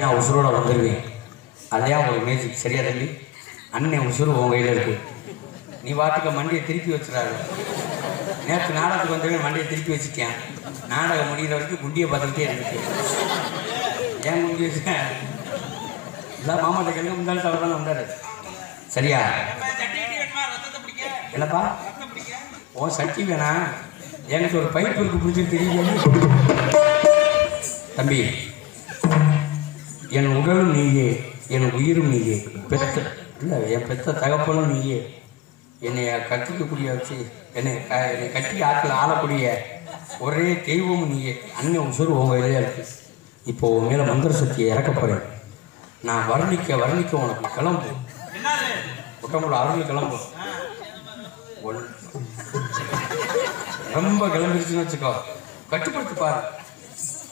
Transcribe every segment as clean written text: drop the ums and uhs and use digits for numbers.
போய் நான் உசுரோட வந்துடுவேன். அதையா ஒரு மியூசிக். சரியா தம்பி? அண்ணன் உசுறு உன் கையில் இருக்கு. நீ வாட்டுக்க மண்டியை திருப்பி வச்சுடாது. நேற்று நாடகத்துக்கு வந்தவன் மண்டியை திருப்பி வச்சுட்டேன். நாடகம் முடிகிற வரைக்கும் குண்டியை பார்த்துக்கிட்டே இருக்கு. ஏன் குண்டி வச்சேன்? இதான் மாமாட்ட கேள்வி முந்தாள் தவிர தான் வந்தாரு. சரியா? இல்லைப்பா ஓ சட்டி வேணா, எனக்கு ஒரு பைப் இருக்கு பிடிச்சி தெரியல. தம்பி, என் உடலும் நீயே, என் உயிரும் நீயே. பெத்த இல்லை, என் பெத்த தகப்பனும் நீயே. என்னை கட்டிக்கக்கூடிய வச்சு என்னை கட்டி ஆட்கள் ஆளக்கூடிய ஒரே தெய்வமும் நீயே. அண்ணன் உசுறு உங்க இதையா இருக்கு. இப்போ உன் மேலே மந்திர சக்தியை இறக்க போகிறேன். நான் வர்ணிக்க உனக்கு கிளம்பு. உடம்புல அருள் கிளம்பு. ரொம்ப கிளம்பிருச்சுன்னு வச்சுக்கோ, கட்டுப்படுத்தி பாரு.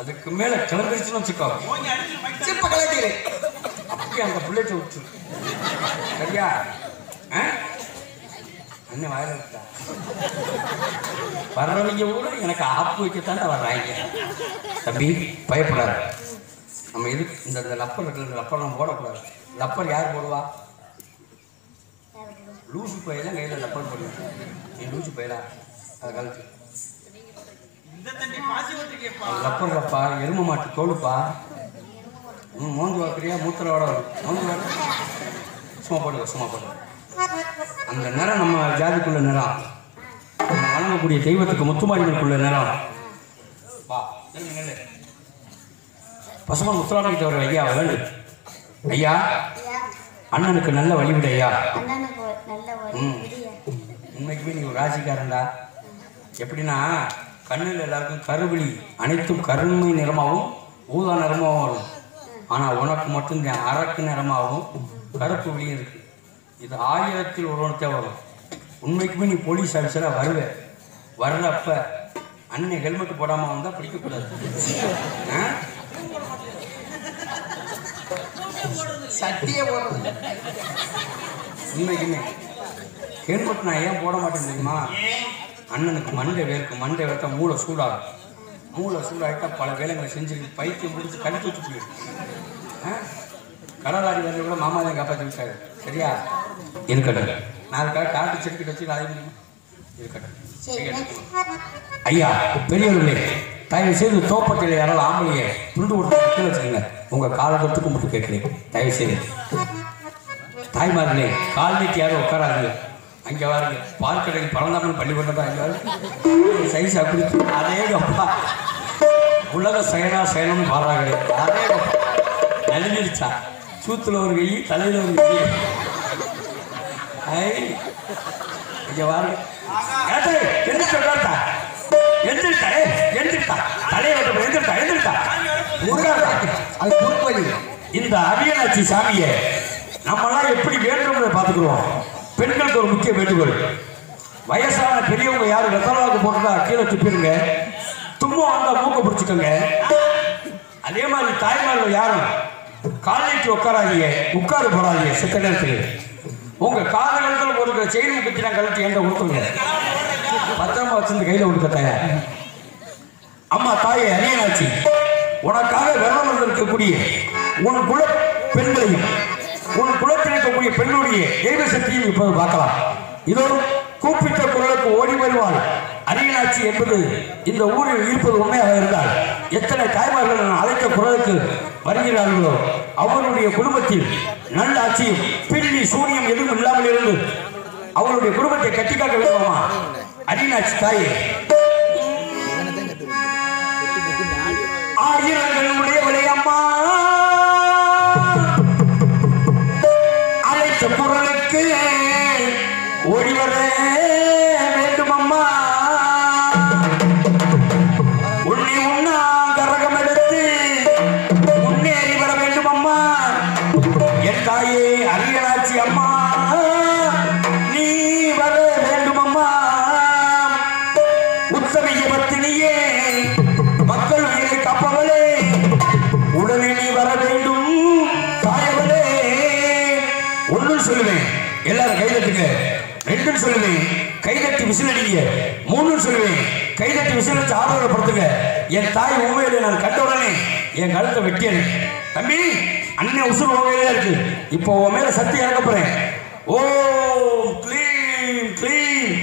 அதுக்கு மேலே கிளம்பிருச்சுன்னு வச்சுக்கோ, அப்படியே அந்த புள்ளேட்டை விட்டு. சரியா? அண்ணன் வாயில விட்டா வர்றவங்க கூட எனக்கு ஆப்பு வைக்கத்தாண்டா வர்றாங்க. தம்பி பயப்படாது. நம்ம இது இந்த லப்பர் இருக்கிற இந்த லப்பர்லாம் போடக்கூடாது. லப்பர் யார் போடுவா? லூசு பையெல்லாம் கையில் லப்பர் போடுவேன். நீ லூசு பையலா அதை கழுத்து லப்பர் லப்பா எரும மாட்டு தோலுப்பா. மோந்து வாக்குறியா? மூத்திரோட மோந்து வாக்கு. சும்மா போடுவேன், சும்மா போடுவேன். அந்த நிறம் நம்ம ஜாதிக்குள்ள நிறம், நம்ம வணங்கக்கூடிய தெய்வத்துக்கு முத்துமாரிகளுக்குள்ள நிறம். வா பசுமா முத்துராமகிட்ட ஒரு ஐயா வேண்டு. ஐயா, அண்ணனுக்கு நல்ல வழிவிட ஐயா. உண்மைக்குமே நீ ஒரு ராசிக்காரன்டா. எப்படின்னா கண்ணில் எல்லாருக்கும் கருவிழி அனைத்தும் கருமை நிறமாகவும் ஊதா நிறமாகவும் வரும். ஆனால் உனக்கு மட்டும் அரக்கு நிறமாகவும் கருப்பு விழியும் இருக்கு. இது 1000ல் ஒருவனத்தே வரும். உண்மைக்குமே நீ போலீஸ் ஆஃபீஸராக வருவேன். வர்றப்ப அண்ணன் ஹெல்மெட் போடாமல் வந்தால் பிடிக்கக்கூடாது. சட்டியே போடுறது. உண்மைக்குமே ஹெல்மெட் நான் ஏன் போட மாட்டேன் தெரியுமா? அண்ணனுக்கு மண்டை வேர்க்கும். மண்டை வேர்த்தா மூளை சூடாகும். மூளை சூடாகிட்டா பல வேலைகளை செஞ்சு பைத்தியம் முடிச்சு கழித்து வச்சு போயிடும். கடலாடி வந்து கூட மாமா தான் காப்பாற்றி விட்டாரு. சரியா? இருக்கட்டும். நாளுக்காக காட்டு செடிக்கிட்ட வச்சு அதை இருக்கட்டும். ஐயா பெரியவர்களே, தயவு செய்து தோப்பத்தில் யாராவது ஆம்பளைய துண்டு கொடுத்து வச்சுக்கோங்க. உங்கள் காலகட்டத்துக்கு மட்டும் கேட்குறேன். தயவு செய்து தாய்மார்களே, கால் நீட்டி யாரும் உட்காராது. அங்கே வாருங்க. பார்க்கடையில் பழந்தாமல் பள்ளிக்கூடம் தான். அங்கே வாருங்க. சைஸ் அப்படி அதே அப்பா உலக சயனம் பாடுறாங்களே, அதே நலிஞ்சிருச்சா. சூத்துல ஒரு கை, தலையில் ஒரு கை. இங்கே வாருங்க. இந்த அரியநாச்சி சாமியை நம்மளாம் எப்படி வேண்டும்னு பார்த்துக்கிறோம். பெண்களுக்கு ஒரு முக்கிய வேண்டுகோள். வயசான பெரியவங்க யாரும் வெத்தலாவுக்கு போட்டுட்டா கீழே துப்பிடுங்க. தும்மும் வந்தா மூக்க பிடிச்சிக்கோங்க. அதே மாதிரி தாய்மார்கள் யாரும் காலைக்கு உட்காராதீங்க, உட்காரு போடாதீங்க. சித்த நேரத்துக்கு உங்க காதலத்தில் போட்டுக்கிற செயின் முக்கத்தி நான் கழட்டி எங்க கொடுத்துங்க. பத்திரமா வச்சிருந்து கையில கொடுக்க தயார். அம்மா தாயே அரியநாச்சி, உனக்காக விரதம் இருக்கக்கூடிய உன் குல பெண்களையும் உன் குலத்தில் இருக்கக்கூடிய பெண்ணுடைய தெய்வ சக்தியும் இப்போது பார்க்கலாம். இதோ கூப்பிட்ட குரலுக்கு ஓடி வருவாள் அரியநாச்சி என்பது இந்த ஊரில் இருப்பது உண்மையாக இருந்தால் எத்தனை தாய்மார்கள் நான் அழைத்த குரலுக்கு வருகிறார்களோ அவருடைய குடும்பத்தில் நல்ல ஆட்சியும் பிரிவி சூனியம் எதுவும் இல்லாமல் இருந்து அவருடைய குடும்பத்தை கட்டிக்காக்க வேண்டுமா? அரியநாச்சி தாயே, ஆயிரங்களுடைய விளையம்மா அழைத்த குரலுக்கு ஓடிவர வேண்டும் அம்மா. உன்னை உண்ணா கரகம் எடுத்து முன்னேறி வர வேண்டும் அம்மா. என் தாயே அரியநாச்சி அம்மா, நீ வர வேண்டும் அம்மா. உற்சவிய பத்தினியே, மக்கள் உயிரை காப்பவளே, உடனே நீ வர வேண்டும் தாயவளே. ஒன்றும் சொல்லுவேன், எல்லாரும் கைதட்டுங்க. ரெண்டும் சொல்லுவேன், கைதட்டி விசிலடிங்க. மூணும் சொல்லுவேன், கைதட்டி விசிலடிச்சு ஆதரவுப்படுத்துங்க. என் தாய் உண்மையிலே நான் கண்ட உடனே என் கழுத்தை வெட்டியது. தம்பி அண்ணன் உசுறு உண்மையிலே இருக்கு. இப்போ உன் மேல சக்தி இறக்க போறேன். ஓம் க்ளீம் க்ளீம்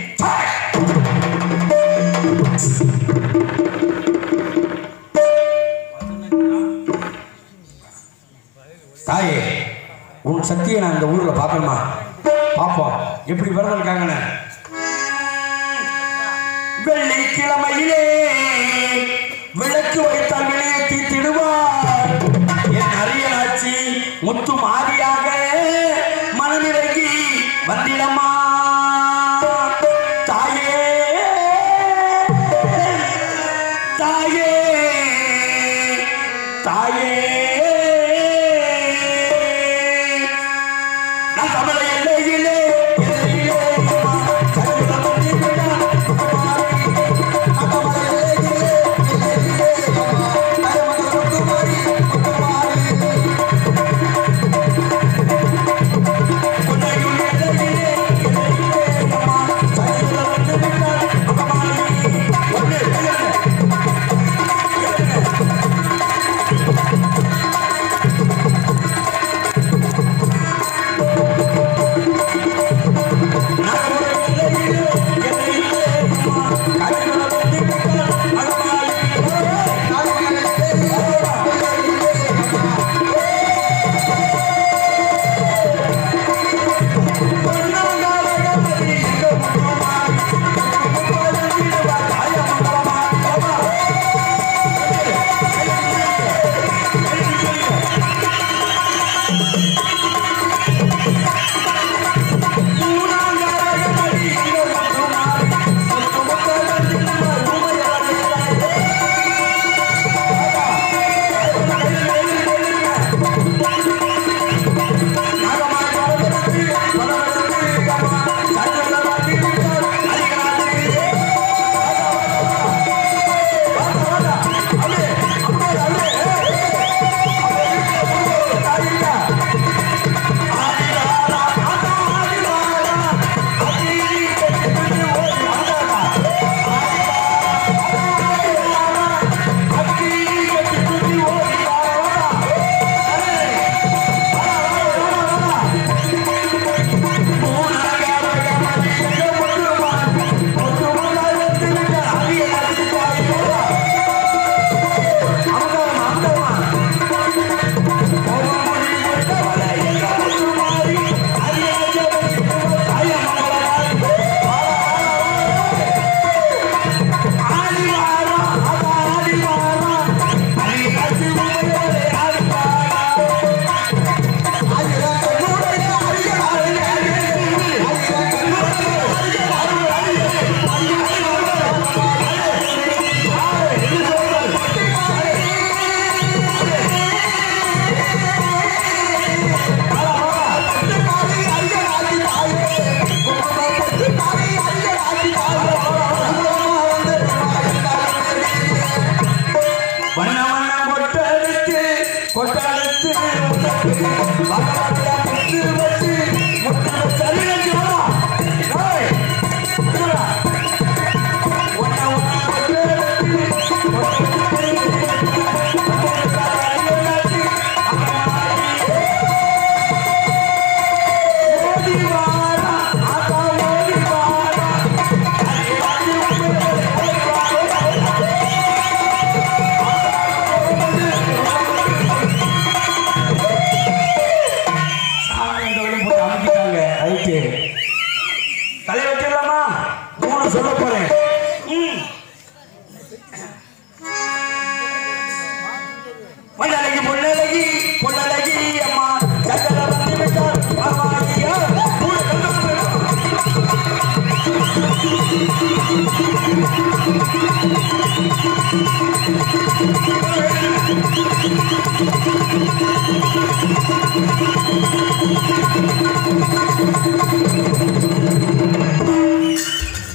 தாயே, உன் சக்தியை நான் இந்த ஊர்ல பார்க்கணுமா? பார்ப்போம் எப்படி விரதம் இருக்காங்கன்னு. வெள்ளிக்கிழமையிலே விளக்கு வைத்தால் வினையை தீர்த்திடுவார் என் அரியனாட்சி முத்து மாரியாக மனநிறங்கி வந்திடமா தாயே தாயே தாயே. நான் தமிழ எல்லையிலே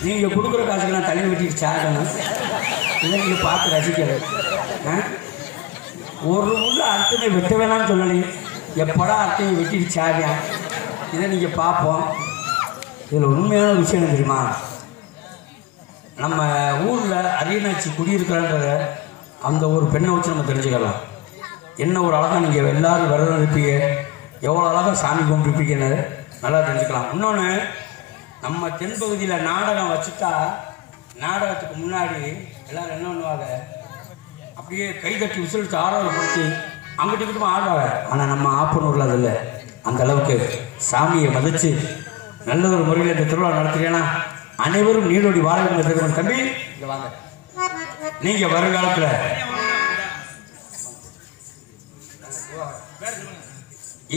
நீங்க கொடுக்குற காசுக்கு நான் தள்ளி வெட்டிட்டு சாகணும். இதை நீங்க பார்த்து ரசிக்கிறது. ஒரு உள்ள அர்த்தத்தை வெட்ட வேணாம்னு சொல்லலையே, எப்படா அர்த்தத்தை வெட்டிட்டு சாக. இதை நீங்க பார்ப்போம். இதில் உண்மையான விஷயம் என்ன தெரியுமா? நம்ம ஊரில் அரியனாச்சி குடியிருக்கிறான்றத அந்த ஒரு பெண்ணை வச்சு நம்ம தெரிஞ்சுக்கலாம். என்ன ஒரு அழகாக நீங்கள் எல்லாரும் விரதம் இருப்பீங்க, எவ்வளோ அழகாக சாமி கும்பிட்டுருப்பீங்கன்னு நல்லா தெரிஞ்சுக்கலாம். இன்னொன்று, நம்ம தென்பகுதியில் நாடகம் வச்சுட்டா நாடகத்துக்கு முன்னாடி எல்லோரும் என்ன பண்ணுவாங்க, அப்படியே கைதட்டி விசிலிட்டு ஆராதப்படுத்தி அங்கிட்டு கிட்ட ஆடுவாங்க. ஆனால் நம்ம ஆப்பனூரில் அது இல்லை. அந்த அளவுக்கு சாமியை மதித்து நல்ல ஒரு முறையில் இந்த திருவிழா நடத்துறீங்கன்னா அனைவரும் நீடோடி வாழ வேண்டும். தம்பி இங்கே வாங்க. நீங்கள் வருங்காலத்தில்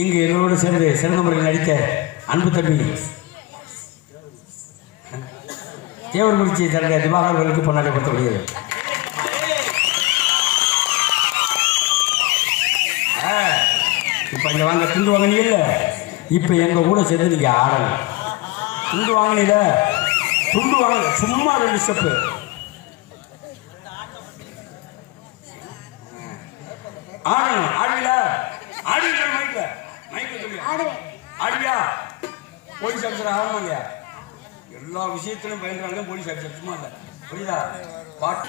இங்கு எங்களோடு சேர்ந்து சிறந்த முறையில் நடித்த அன்பு தம்பி தேவர் குறிச்சியை தந்த திவாகர்களுக்கு பொன்னாடப்படுத்தப்படுகிறது. இப்போ இங்கே வாங்க, துண்டு வாங்கினீங்கல்ல, இப்போ எங்கள் கூட சேர்ந்து நீங்கள் ஆடணும். துண்டு வாங்கினீல, துண்டு வாங்க, சும்மா 2 ஸ்டெப்பு. ஆடணும். ஆடுவீங்களா? ஆடுவீங்க. மைக்கில் சொல்லி ஆடுவியா? போலீஸ் ஆஃபீஸர் ஆகணும் இல்லையா? எல்லா விஷயத்திலும் பயன்படுறாங்க போலீஸ் ஆஃபீஸர், சும்மா இல்லை. புரியுதா? பாட்டு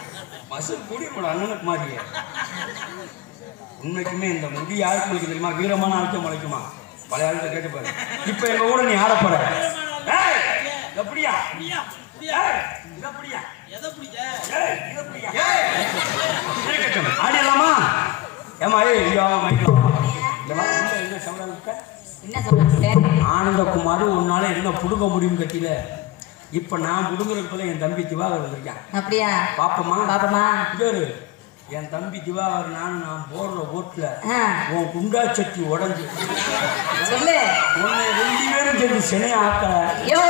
மசூல் கூடி உங்களோட அண்ணனுக்கு மாதிரியே. உண்மைக்குமே இந்த முடி யாருக்கு முளைக்கும் தெரியுமா? வீரமான ஆளுக்கே முளைக்குமா? பழைய ஆளுக்கு கேட்டுப்பாரு. இப்போ எங்க கூட நீ ஆடப்போற. எப்படியா ஆடிடலாமா? ஏமா ஆனந்தகுமார் உன்னால என்ன புடுங்க முடியும் கட்டில. இப்ப நான் புடுங்குறதுக்குள்ள என் தம்பி திவாகர் வந்திருக்கேன். அப்படியா? பாப்பமா பாப்பமா. என் தம்பி திவாகர் நான் போடுற ஓட்டுல உன் குண்டா சட்டி உடஞ்சு சொல்லு. உன்னை 2 பேரும் சேர்ந்து சினைய ஆக்கல. யோ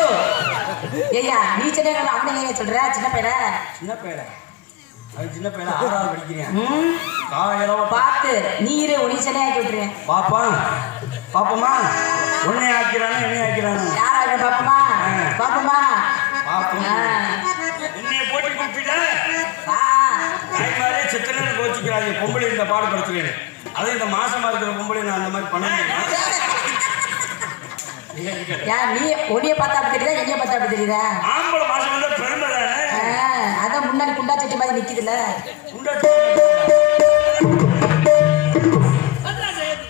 ஐயா, நீ சின்ன அவனை சொல்ற? சின்ன பையல அது சின்ன பையல 6ஆவது படிக்கிறேன். காலையில பார்த்து நீரே உனி சினையாக்கி விட்டுறேன். பாப்பமா உன்னை ஆக்கிறானே என்னை ஆக்கிறானே யாரா? பாப்பமா பாப்பமா என்னைய போட்டி கூப்பிட்ட தாய்மாரே சித்தனை கோச்சிக்கிறாங்க. பொம்பளை இந்த பாடுபடுத்துறேன். அதை இந்த மாசமா இருக்கிற பொம்பளை நான் அந்த மாதிரி பண்ண நீ ஒடிய பார்த்தா அப்படி தெரியுதா, என்னைய பார்த்தா அப்படி தெரியுதா? ஆம்பளை மாசம் வந்து பெருமை தானே. அதான் முன்னாடி குண்டா சட்டி மாதிரி நிக்குதுல்ல.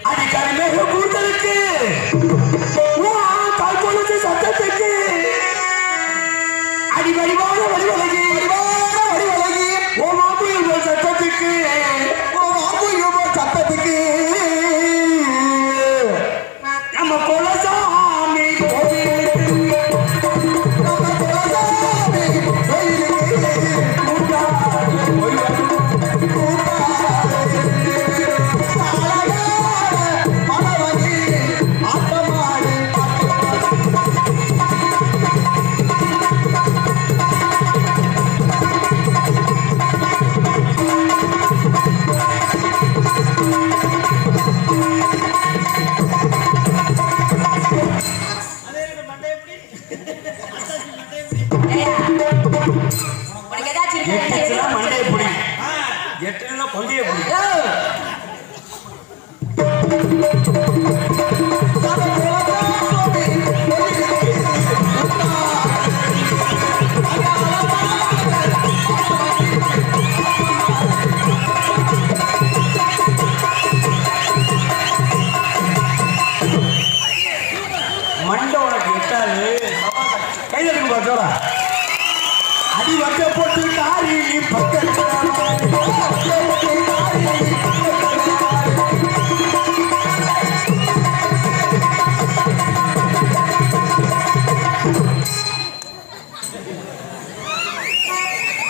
அடிக்காரமே கூட்டலுக்கு சத்தத்துக்கு அடிவடிவான வடிவலகி சத்தத்துக்கு சத்தத்துக்கு நம்ம குலசாமி கொண்டே மண்டை உனக்கு எட்டாது. கைதலுக்கு பார்த்தோரா அடி வட்ட போட்டு காரி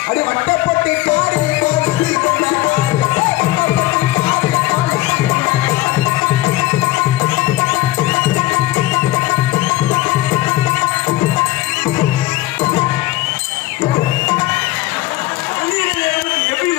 அடி வட்டப்பட்டு காரி எப்படி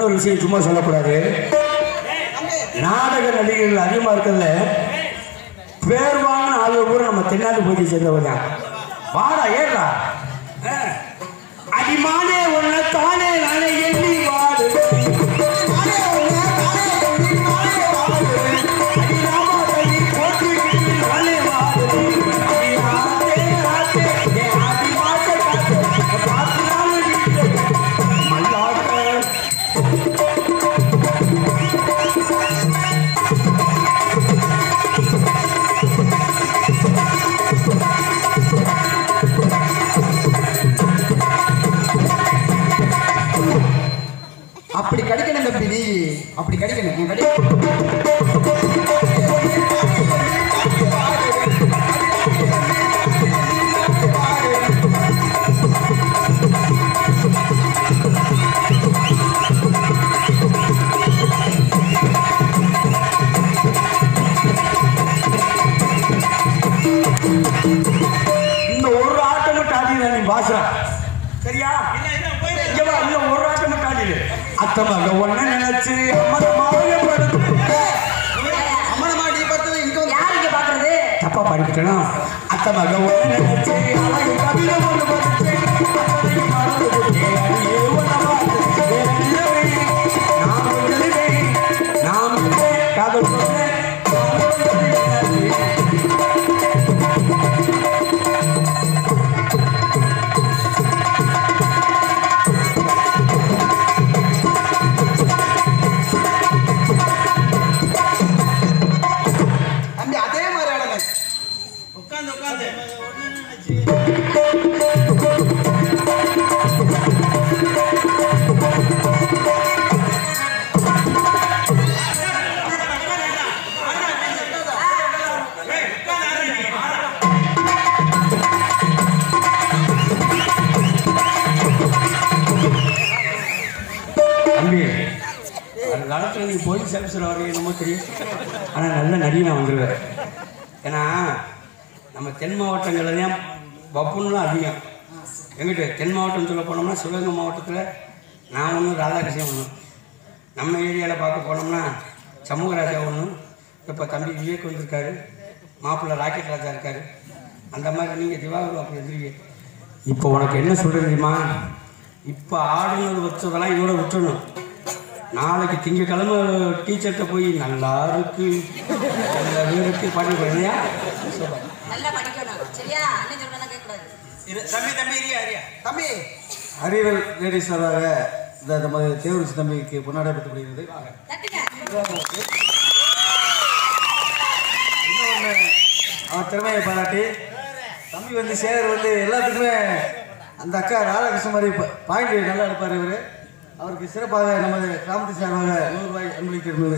இன்னொரு விஷயம் சும்மா சொல்லக்கூடாது. நாடக நடிகர்கள் அதிகமா இருக்கிறதுல பேர் வாங்கின ஆளுங்க கூட நம்ம தென்னாட்டு போய் சேர்ந்தவங்க தான். வாடா ஏறா அடிமானே ஒன்ன தானே நானே எண்ணி வாடு அப்படி கிடைக்கணும் தம்பி, நீ அப்படி கிடைக்கணும். இந்த ஒரு ஆட்டம் மட்டும் ஆடி நீ பாசுறா சரியா? இன்னும் ஒரு ஆட்டம் மட்டும் ஆடி அத்தமாக ஒன்ன நினைச்சு தப்பா பாடிக்கிட்டேனா? அத்தமாக ஒன்ன நினைச்சு நாம் காதல் காலத்தில் நீ போலீஸ் ஆஃபீஸர் வர என்னமோ தெரியும். ஆனால் நல்ல நடிகை வந்துடுவேன். ஏன்னா நம்ம தென் மாவட்டங்களில் தான் பப்புன்னுலாம் அதிகம். எங்கிட்ட தென் மாவட்டம் சொல்ல போனோம்னா சிவகங்கை மாவட்டத்தில் நான் ஒன்று, ராதாகிருஷ்ணன் ஒன்று. நம்ம ஏரியாவில் பார்க்க போனோம்னா சமூகராஜா ஒன்று, இப்போ தம்பி விவேக் வந்திருக்காரு, மாப்பிள்ளை ராக்கெட் ராஜா இருக்கார். அந்த மாதிரி நீங்கள் திவாகர் அப்படி வந்துருவீங்க. இப்போ உனக்கு என்ன சொல்கிறது தெரியுமா? இப்போ ஆடுனது வச்சதெல்லாம் இதோட விட்டுறணும். நாளைக்கு திங்கக்கிழமை டீச்சர்கிட்ட போய் நல்லா இருக்கு எல்லா பேருக்கு பாடி போறியா? தம்பி அறிவல் லேடிஸாக இந்த நமது தேவரிசி தம்பிக்கு பொன்னாடை பெற்றுப்படுகிறது. இன்னொன்று அவர் திறமையை பாராட்டி தம்பி வந்து சேகர் வந்து எல்லாத்துக்குமே அந்த அக்கா ராதாகிருஷ்ணன் மாதிரி பாயிண்ட் நல்லா இருப்பார். இவர் அவருக்கு சிறப்பாக நமது கிராமத்து சார்பாக 100 ரூபாய் அன்பளிக்கிறது.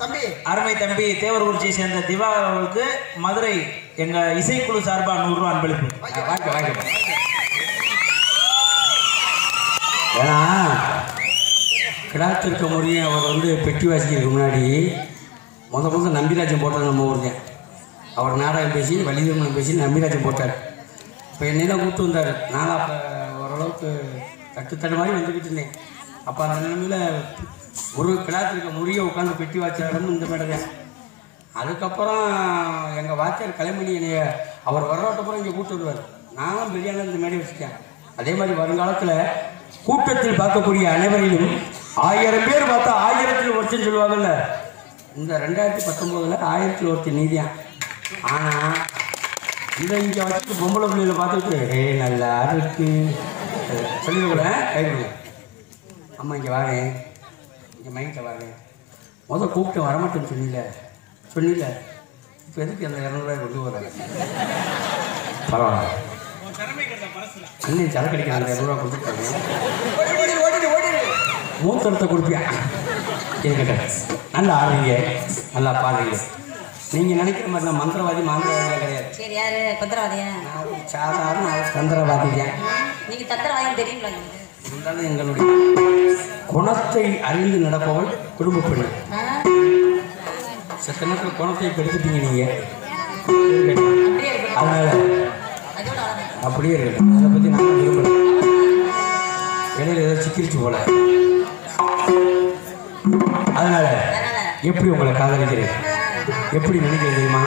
தம்பி அருமை தம்பி தேவரகுறிச்சியை சேர்ந்த திவாகர் அவர்களுக்கு மதுரை எங்க இசைக்குழு சார்பாக 100 ரூபாய் அன்பளிப்பு. ஏன்னா கிடாத்திருக்க முடியும். அவர் வந்து பெட்டி வாசிக்கிறதுக்கு முன்னாடி முதல் நம்பிராஜன் போட்டார். நம்ம ஊர் தான் அவர் நாடகம் பேசி வள்ளிதர்மனம் பேசி நம்பிராஜன் போட்டார். இப்போ என்னென்ன கூப்பிட்டு வந்தார். நானும் அப்போ ஓரளவுக்கு தட்டு மாதிரி வந்துக்கிட்டு இருந்தேன். அப்போ அந்த நிலைமையில் ஒரு கிடாத்திருக்க முடிய உட்காந்து பெட்டி வாச்சாரம்னு இந்த மேடம் தான். அதுக்கப்புறம் எங்கள் வாத்தியார் கலைமணி என்னைய அவர் வரலாட்டப்புறம் இங்கே கூப்பிட்டு வருவார். நானும் பிரியாணி இந்த மேடை வச்சுட்டேன். அதே மாதிரி வருங்காலத்தில் கூட்டத்தில் பார்க்கக்கூடிய அனைவரையும் 1000 பேர் பார்த்தா 1000ல் ஒருத்தன் சொல்லுவாங்கல்ல. இந்த 2019 1000ல் நீதியான். ஆனால் இதை இங்கே வச்சுட்டு பொம்பளை பிள்ளைகளை பார்த்துட்டு நல்லா இருக்கு சொல்லிக்கூட கைவிடுங்க. அம்மா இங்கே வாரேன், இங்கே மைண்டில் வாரேன், கூப்பிட்டு வரமாட்டேன்னு சொன்னில இப்போ எதுக்கு அந்த 200 ரூபாய் கொண்டு வர? பரவாயில்ல அண்ணன் சரக்கு அடிக்கிற அந்த 200 ரூபா கொடுத்துருக்காங்க. மூத்தரத்தை கொடுப்பியா என்கிட்ட? நல்லா ஆடுறீங்க, நல்லா பாடுறீங்க. நீங்கள் நினைக்கிற மாதிரி நான் மந்திரவாதி மாந்திரவாதியாக கிடையாது. சரி, யாரு தந்திரவாதியா? நான் சாதாரண தந்திரவாதி தான். நீங்கள் தந்திரவாதின்னு தெரியுங்களா? இருந்தாலும் எங்களுடைய குணத்தை அறிந்து நடப்பவள் குடும்ப பெண். செத்த நேரத்தில் குணத்தை கெடுத்துட்டீங்க நீங்கள். அப்படியே அதனால அப்படியே இருக்கு. அதை பத்தி நான் விரும்பல. இடையில ஏதோ சிக்கிரிச்சு போல. அதனால எப்படி உங்களை காதலிக்கிறேன், எப்படி நினைக்கிறேன் தெரியுமா?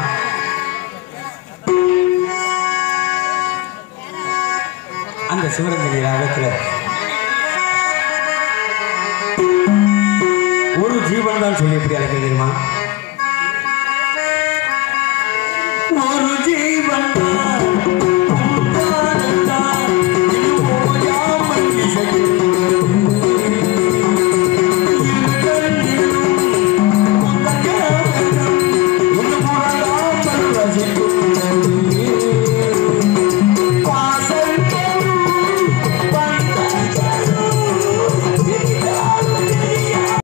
அந்த சிவரஞ்சனி ராகத்துல ஒரு ஜீவன் தான் சொல்லி எப்படி அழைக்கிறது தெரியுமா?